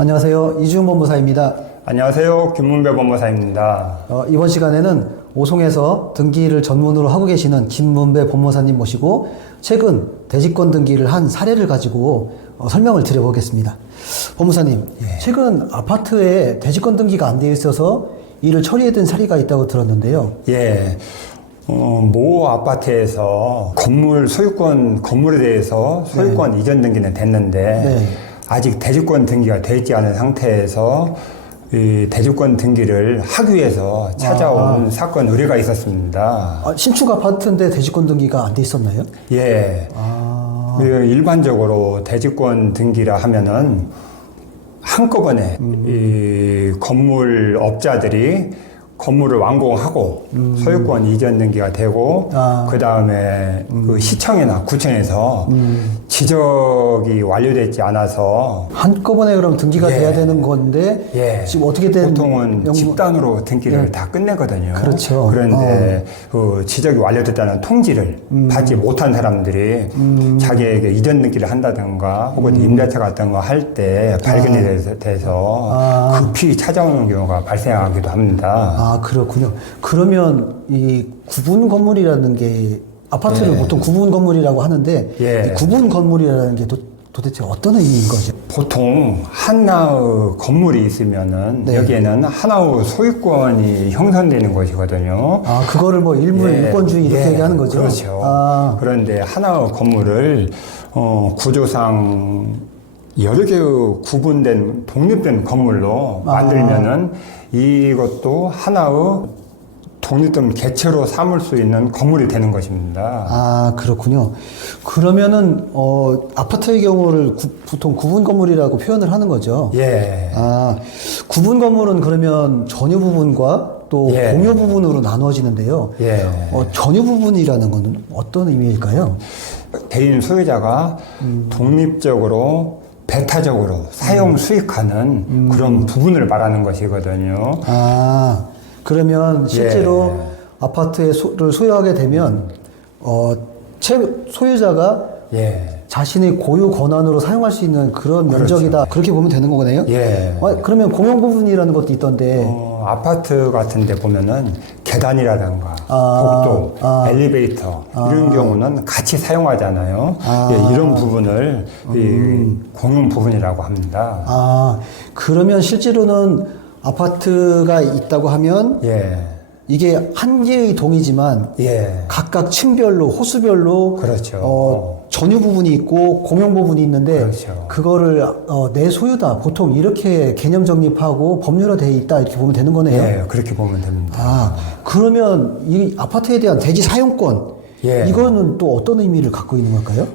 안녕하세요. 이주영 법무사입니다. 안녕하세요. 김문배 법무사입니다. 이번 시간에는 오송에서 등기를 전문으로 하고 계시는 김문배 법무사님 모시고 최근 대지권 등기를 한 사례를 가지고 설명을 드려보겠습니다. 법무사님, 최근 아파트에 대지권 등기가 안 되어 있어서 이를 처리해둔 사례가 있다고 들었는데요. 예. 모 아파트에서 건물에 대해서 소유권 이전 등기는 됐는데 아직 대지권 등기가 되어 있지 않은 상태에서 이 대지권 등기를 하기 위해서 찾아온 사건 의뢰가 있었습니다. 신축 아파트인데 대지권 등기가 안 돼 있었나요? 예. 일반적으로 대지권 등기라 하면은 한꺼번에 이 건물업자들이 건물을 완공하고 소유권 이전 등기가 되고 그 다음에 그 시청이나 구청에서 지적이 완료되지 않아서 한꺼번에 그럼 등기가 돼야 되는 건데 지금 어떻게 된 보통은 집단으로 등기를 다 끝내거든요. 그렇죠. 그런데 그 지적이 완료됐다는 통지를 받지 못한 사람들이 자기에게 이전 등기를 한다든가 혹은 임대차 같은 거 할 때 발견이 돼서 급히 찾아오는 경우가 발생하기도 합니다. 그렇군요. 그러면 이 구분 건물이라는 게 아파트를 보통 구분 건물이라고 하는데 이 구분 건물이라는 게 도대체 어떤 의미인 거죠? 보통 하나의 건물이 있으면은 여기에는 하나의 소유권이 형성되는 것이거든요. 그거를 뭐 일본주의 이렇게 얘기하는 거죠? 그렇죠. 그런데 하나의 건물을 구조상 여러 개의 구분된 독립된 건물로 만들면은 이것도 하나의 독립된 개체로 삼을 수 있는 건물이 되는 것입니다. 그렇군요. 그러면은 아파트의 경우를 보통 구분 건물이라고 표현을 하는 거죠. 예. 구분 건물은 그러면 전유 부분과 또 공유 부분으로 나누어지는데요. 전유 부분이라는 것은 어떤 의미일까요? 개인 소유자가 독립적으로 배타적으로 사용 수익하는 그런 부분을 말하는 것이거든요. 그러면 실제로 아파트를 소유하게 되면 소유자가 자신의 고유 권한으로 사용할 수 있는 그런 면적이다. 그렇게 보면 되는 거네요? 그러면 공용 부분이라는 것도 있던데. 아파트 같은 데 보면은 계단이라든가 복도, 엘리베이터 이런 경우는 같이 사용하잖아요. 이런 부분을 공용 부분이라고 합니다. 그러면 실제로는 아파트가 있다고 하면 이게 한 개의 동이지만 각각 층별로 호수별로 전유 부분이 있고 공용 부분이 있는데 그거를 내 소유다 보통 이렇게 개념 정립하고 법률화되어 있다 이렇게 보면 되는 거네요. 그렇게 보면 됩니다. 그러면 이 아파트에 대한 대지 사용권 이거는 또 어떤 의미를 갖고 있는 걸까요?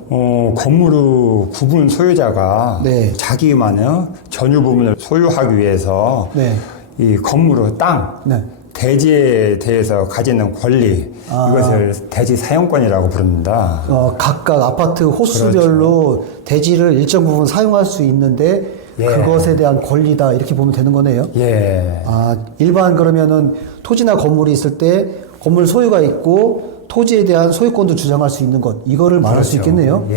건물의 구분 소유자가 자기만의 전유 부분을 소유하기 위해서 이 건물의 땅 대지에 대해서 가지는 권리 이것을 대지 사용권이라고 부릅니다. 각각 아파트 호수별로 대지를 일정 부분 사용할 수 있는데 그것에 대한 권리다 이렇게 보면 되는 거네요. 일반 그러면은 토지나 건물이 있을 때 건물 소유가 있고 토지에 대한 소유권도 주장할 수 있는 것 이거를 말할 수 있겠네요.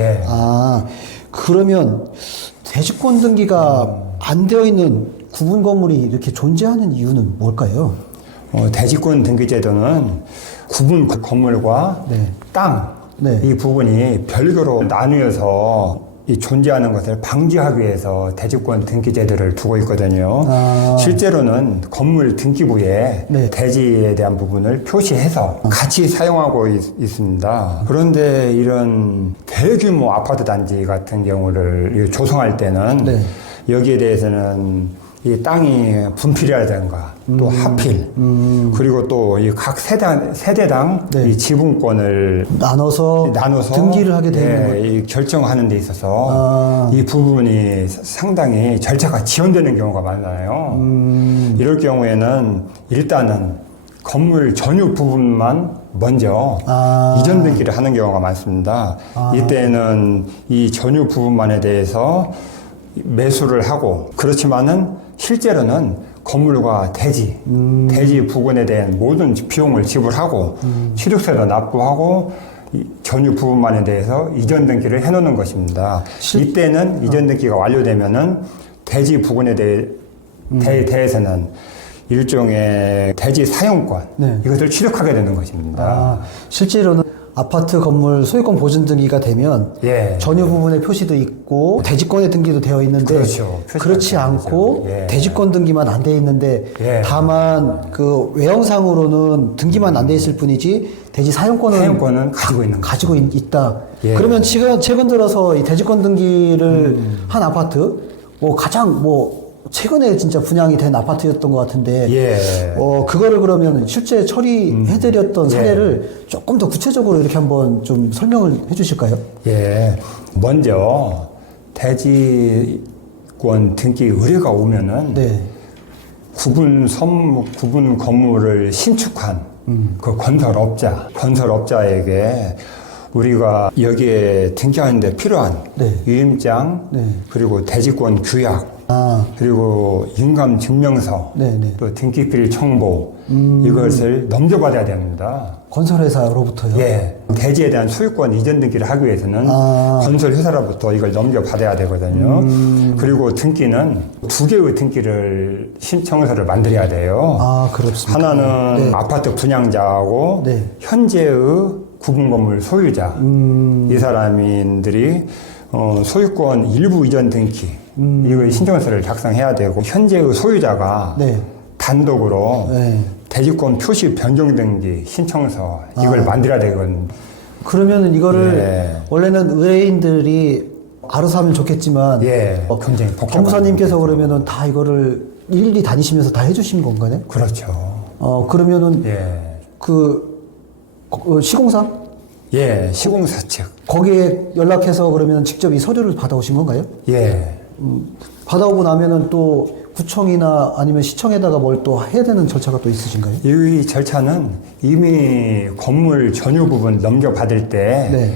그러면 대지권 등기가 안 되어 있는 구분 건물이 이렇게 존재하는 이유는 뭘까요? 대지권 등기제도는 구분 건물과 땅, 이 부분이 별개로 나누어서 이 존재하는 것을 방지하기 위해서 대지권 등기제도를 두고 있거든요. 실제로는 건물 등기부에 대지에 대한 부분을 표시해서 같이 사용하고 있습니다. 그런데 이런 대규모 아파트 단지 같은 경우를 조성할 때는 여기에 대해서는 이 땅이 분필이라든가 또 하필 그리고 또 이 각 세대당 이 지분권을 나눠서 등기를 하게 되는 거예요. 이 결정하는 데 있어서 이 부분이 상당히 절차가 지연되는 경우가 많아요. 이럴 경우에는 일단은 건물 전유 부분만 먼저 이전 등기를 하는 경우가 많습니다. 이때는 이 전유 부분만에 대해서 매수를 하고 그렇지만은 실제로는 건물과 대지 부분에 대한 모든 비용을 지불하고 취득세도 납부하고 전유 부분만에 대해서 이전 등기를 해놓는 것입니다. 이때는 이전 등기가 완료되면은 대지 부분에 대해서는 일종의 대지 사용권 네. 이것을 취득하게 되는 것입니다. 실제로는 아파트 건물 소유권 보증 등기가 되면 예. 전유 부분에 표시도 있고 대지권의 등기도 되어 있는데 그렇죠. 그렇지 않고 예. 대지권 등기만 안 돼 있는데 예. 다만 그 외형상으로는 등기만 안 돼 있을 뿐이지 대지 사용권은 가지고 있다. 예. 그러면 최근 들어서 이 대지권 등기를 한 아파트 가장 최근에 진짜 분양이 된 아파트였던 것 같은데, 예. 그거를 그러면 실제 처리해드렸던 사례를 조금 더 구체적으로 이렇게 한번 좀 설명을 해 주실까요? 예. 먼저, 대지권 등기 의뢰가 오면은, 네. 구분 건물을 신축한 그 건설업자에게 우리가 여기에 등기하는데 필요한 네. 위임장, 네. 그리고 대지권 규약, 그리고 인감증명서, 네. 또 등기필 청보, 이것을 넘겨받아야 됩니다. 건설회사로부터요? 예. 대지에 대한 소유권 이전 등기를 하기 위해서는 건설회사로부터 이걸 넘겨받아야 되거든요. 그리고 등기는 2개의 등기를 신청서를 만들어야 돼요. 그렇습니다. 하나는 네. 아파트 분양자하고 네. 현재의 구분건물 소유자. 이 사람들이 소유권 일부 이전 등기 이거 신청서를 작성해야 되고 현재의 소유자가 네. 단독으로 네. 대지권 표시 변경 등기 신청서 이걸 만들어야 되거든요. 그러면 이거를 예. 원래는 의뢰인들이 알아서 하면 좋겠지만, 예, 굉장히 복잡한 법무사님께서 그러면은 다 이거를 일일이 다니시면서 다 해주신 건가요? 그렇죠. 그러면은 예, 시공사? 예, 시공사 측. 거기에 연락해서 그러면 직접 이 서류를 받아오신 건가요? 예, 받아오고 나면은 또 구청이나 아니면 시청에다가 뭘 또 해야 되는 절차가 또 있으신가요? 이 절차는 이미 건물 전유 부분 넘겨받을 때 네.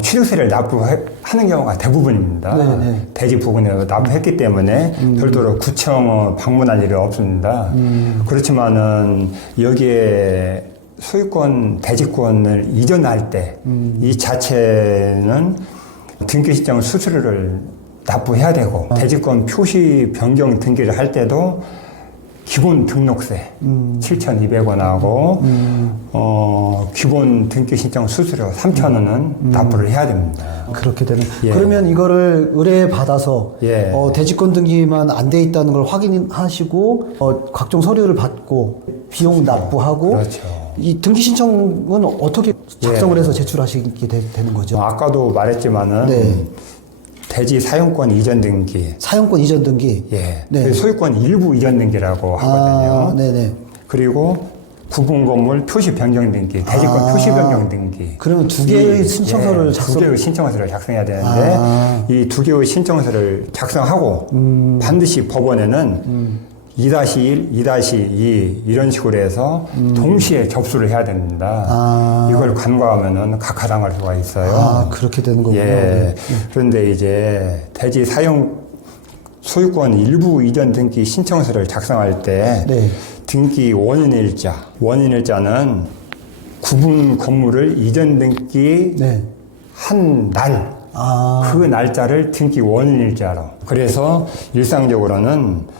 취득세를 납부하는 경우가 대부분입니다. 네. 대지 부분에 납부했기 때문에 별도로 구청 방문할 일이 없습니다. 그렇지만은 여기에 소유권, 대지권을 이전할 때 이 자체는 등기 신청 수수료를 납부해야 되고 대지권 표시 변경 등기를 할 때도 기본 등록세 7,200원하고 기본 등기 신청 수수료 3,000원은 납부를 해야 됩니다. 그렇게 되는. 예. 그러면 이거를 의뢰 받아서 예. 대지권 등기만 안 돼 있다는 걸 확인하시고 각종 서류를 받고 비용 납부하고 그렇죠. 이 등기 신청은 어떻게 작성을 해서 제출하시게 되는 거죠? 아까도 말했지만은 네. 대지 사용권 이전 등기, 사용권 이전 등기. 예, 네. 그 소유권 일부 이전 등기라고 하거든요. 네네. 그리고 구분 건물 표시 변경 등기, 대지권 표시 변경 등기. 그러면 두 개의 신청서를 두 개의 신청서를 작성해야 되는데 이 두 개의 신청서를 작성하고 반드시 법원에는 2-1, 2-2 이런 식으로 해서 동시에 접수를 해야 됩니다. 이걸 간과하면은 각하당할 수가 있어요. 그렇게 되는 거군요. 예. 그런데 이제 대지 사용 소유권 일부 이전 등기 신청서를 작성할 때 네. 등기 원인일자는 구분 건물을 이전 등기 네. 한 날, 그 날짜를 등기 원인일자로. 그래서 일상적으로는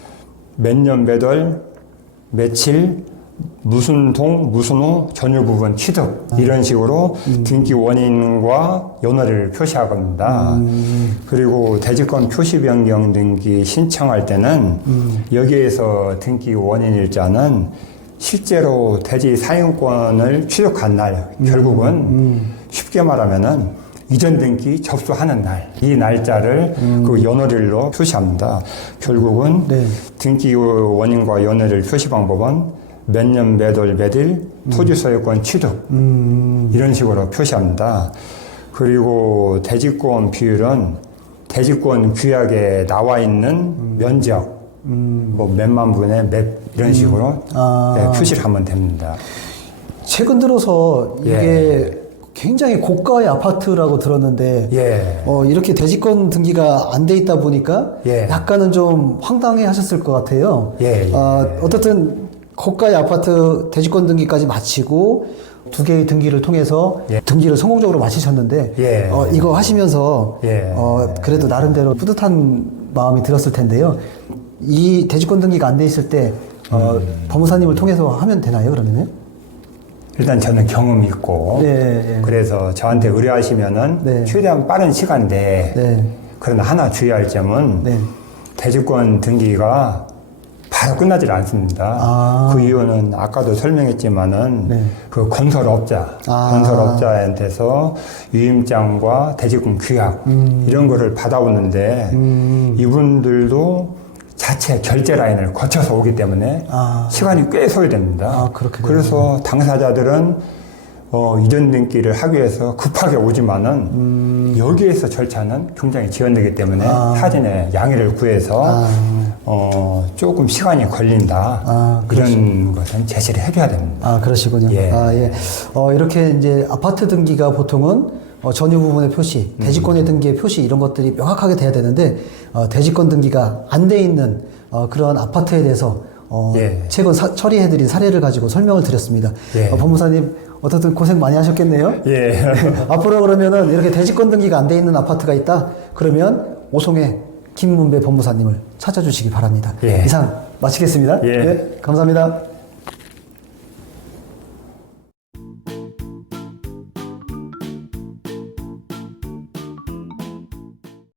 몇 년 몇 월 며칠 무슨 동 무슨 호 전유 부분 취득 이런 식으로 등기 원인과 연월을 표시하겁니다. 그리고 대지권 표시 변경 등기 신청할 때는 여기에서 등기 원인일자는 실제로 대지 사용권을 취득한 날 결국은 쉽게 말하면은 이전 등기 접수하는 날, 이 날짜를 그 연월일로 표시합니다. 결국은 네. 등기 원인과 연월일 표시 방법은 몇 년, 몇 월, 몇 일, 토지 소유권 취득 이런 식으로 표시합니다. 그리고 대지권 비율은 대지권 규약에 나와 있는 면적, 뭐 몇만 분의 몇 이런 식으로 표시를 하면 됩니다. 최근 들어서 이게 예. 굉장히 고가의 아파트라고 들었는데 예. 이렇게 대지권 등기가 안 돼 있다 보니까 예. 약간은 좀 황당해 하셨을 것 같아요. 예. 어떻든 고가의 아파트 대지권 등기까지 마치고 2개의 등기를 통해서 등기를 성공적으로 마치셨는데 예. 이거 하시면서 그래도 나름대로 뿌듯한 마음이 들었을 텐데요. 이 대지권 등기가 안 돼 있을 때 법무사님을 통해서 하면 되나요, 그러면은? 일단 저는 경험이 있고 네, 그래서 저한테 의뢰하시면은 네. 최대한 빠른 시간 내에 네. 그러나 하나 주의할 점은 네. 대지권 등기가 바로 끝나질 않습니다. 아. 그 이유는 아까도 설명했지만은 네. 그 건설업자, 건설업자한테서 유임장과 대지권 규약 이런 거를 받아오는데 이분들도 자체 결제 라인을 거쳐서 오기 때문에 시간이 꽤 소요됩니다. 그렇게 그래서 당사자들은 이전 등기를 하기 위해서 급하게 오지만은 여기에서 절차는 굉장히 지연되기 때문에 사전에 양해를 구해서 조금 시간이 걸린다. 이런 것은 제시를 해줘야 됩니다. 그러시군요. 예. 예. 이렇게 이제 아파트 등기가 보통은 전유 부분의 표시, 대지권의 등기의 표시 이런 것들이 명확하게 돼야 되는데 대지권 등기가 안 돼 있는 그런 아파트에 대해서 예. 최근 처리해드린 사례를 가지고 설명을 드렸습니다. 예. 법무사님 어떻든 고생 많이 하셨겠네요. 예. 앞으로 그러면은 이렇게 대지권 등기가 안 돼 있는 아파트가 있다. 그러면 오송의 김문배 법무사님을 찾아주시기 바랍니다. 예. 이상 마치겠습니다. 예. 네, 감사합니다.